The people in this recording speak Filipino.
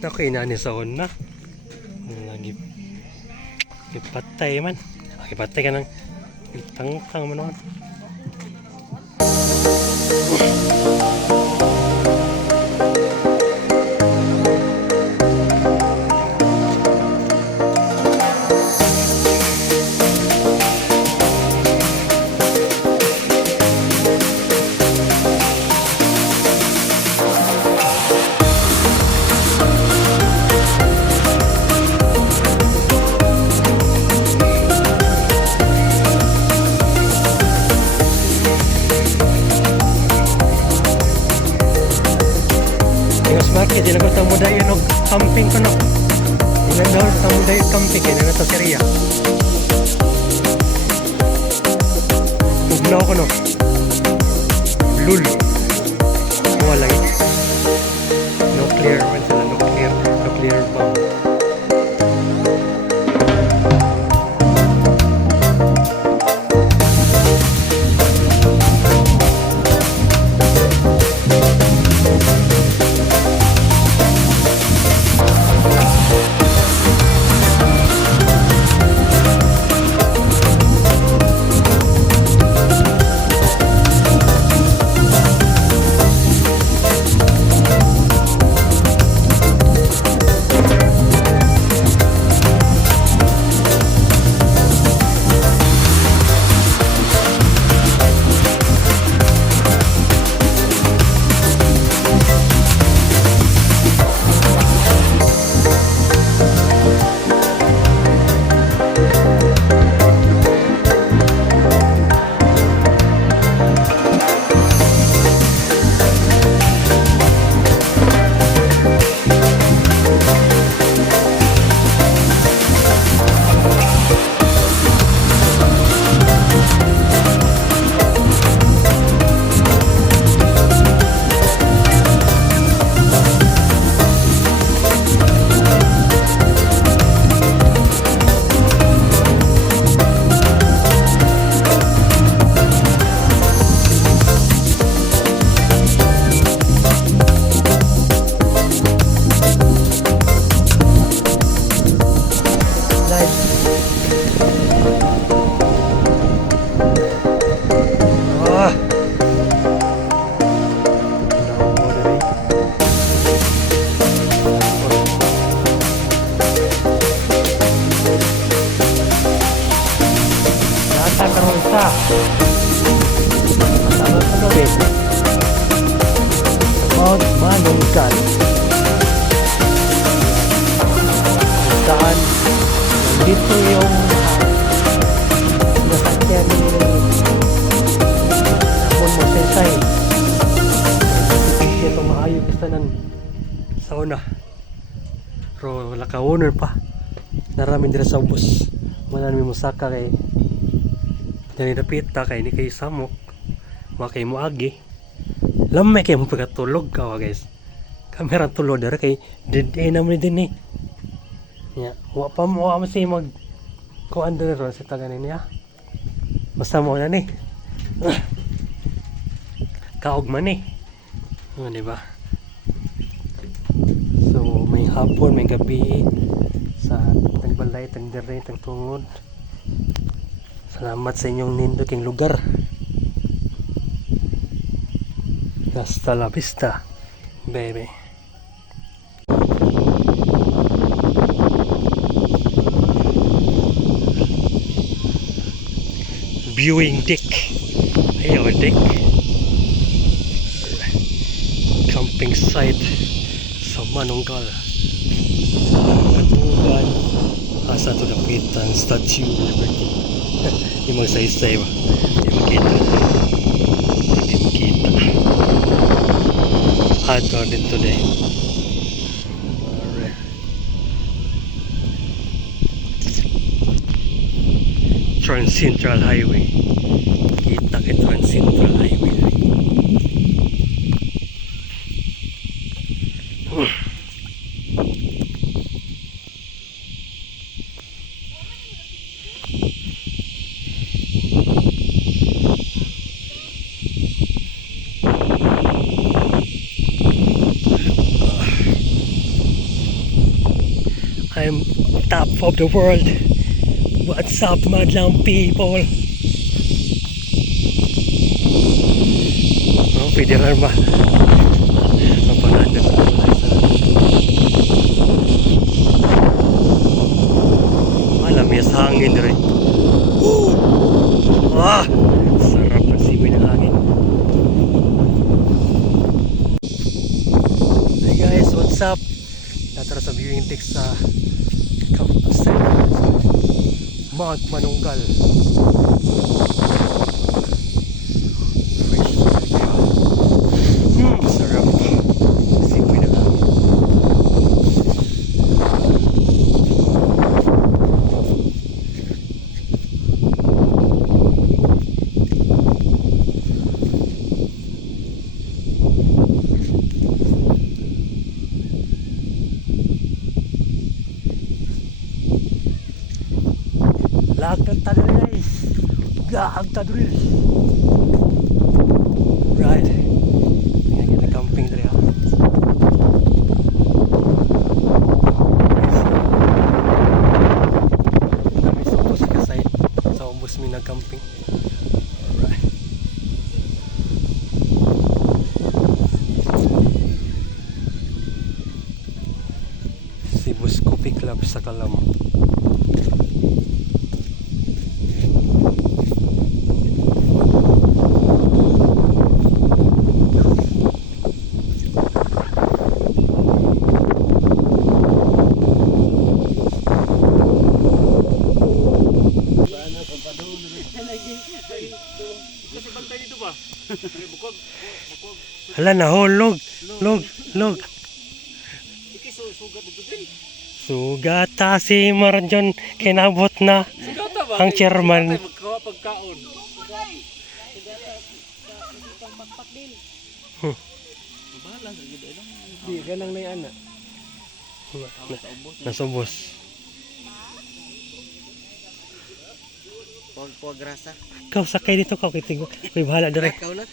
Naku, inani sa na. Lagi ipatay man. Ipatay ka ng itang-tang mo naman. Bakit di na ko tamo dayon og camping ko no. Di na tamo dayon camping kay na sa Syria. Ugnaw ko no. Lul. Wala nuclear man sila nuclear bomb. Mount Manunggal saan nandito yung nasakyan ni Ramon Mosesay. Ito maayog kasanan sa una pero wala ka owner pa naramin dira sa bus manami musaka kay nanidapita kay ni kay samok makay mo agi lamay kay mo pagkatulog ka guys kamera tulog dara kay dead end naman din eh ya wa pa mo si mag kuan dira ron sa taganin niya basta mo na ni kaog man eh di ba so may hapon may gabi sa tagbalay tagdire tagtungod. Salamat sa inyong ninduking lugar. Hasta la vista, baby. Viewing deck. Ayaw, deck. Camping site sa Manunggal. Katugan. Asa to dapitan Statue of Liberty. Di magsaysay ba? Di makita. Hard garden today. Alright. Trans Central Highway. Kita kay Trans Central Highway. top of the world. What's up, madlang people? Oh, pwede rin ba? Mapananda sa malamig sa hangin rin. Ah! Sarap ng simoy ng hangin. Hey guys, what's up? Natara sa viewing deck sa Mount Manunggal. Fresh talaga. Sarap. Simoy ng hangin. Lahat tadul guys. Gaag tadul. Right. Ayan kita camping dari ha. Kami sa bus kasay. Sa bus mi nag-camping. Alright. Si Bus Coffee Club sa Kalam. Hala na ho, log. Sugata si Marjon kinabot na ang chairman. Di ganang na yan. Nasubos. Pag grasa. Kau sakay dito kau kiting. May bahala dire. Ikaw lang.